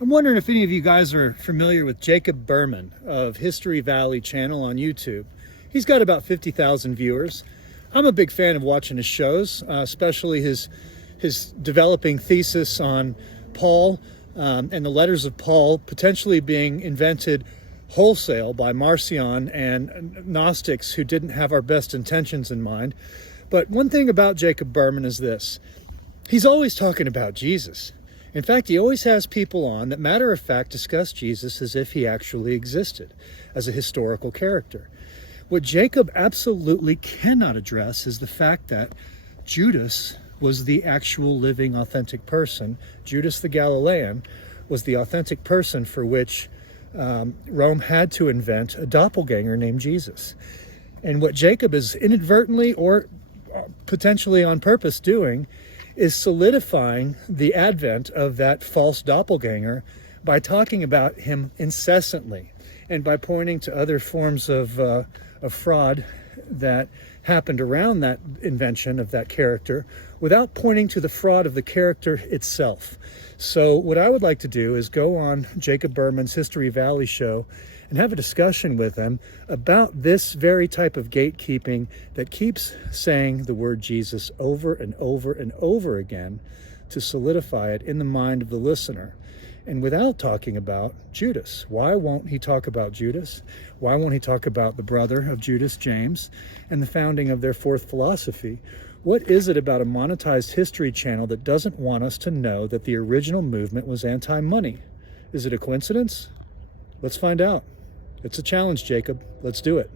I'm wondering if any of you guys are familiar with Jacob Berman of Hstory Valley channel on YouTube. He's got about 50,000 viewers. I'm a big fan of watching his shows, especially his developing thesis on Paul and the letters of Paul potentially being invented wholesale by Marcion and Gnostics who didn't have our best intentions in mind. But one thing about Jacob Berman is this: he's always talking about Jesus. In fact, he always has people on that matter of fact discuss Jesus as if he actually existed as a historical character. What Jacob absolutely cannot address is the fact that Judas was the actual living authentic person. Judas the Galilean was the authentic person for which Rome had to invent a doppelganger named Jesus. And what Jacob is inadvertently or potentially on purpose doing is solidifying the advent of that false doppelganger by talking about him incessantly and by pointing to other forms of fraud that happened around that invention of that character without pointing to the fraud of the character itself. So what I would like to do is go on Jacob Berman's Hstory Valley show and have a discussion with him about this very type of gatekeeping that keeps saying the word Jesus over and over and over again to solidify it in the mind of the listener, and without talking about Judas. Why won't he talk about Judas? Why won't he talk about the brother of Judas, James, and the founding of their fourth philosophy? What is it about a monetized history channel that doesn't want us to know that the original movement was anti-money? Is it a coincidence? Let's find out. It's a challenge, Jacob. Let's do it.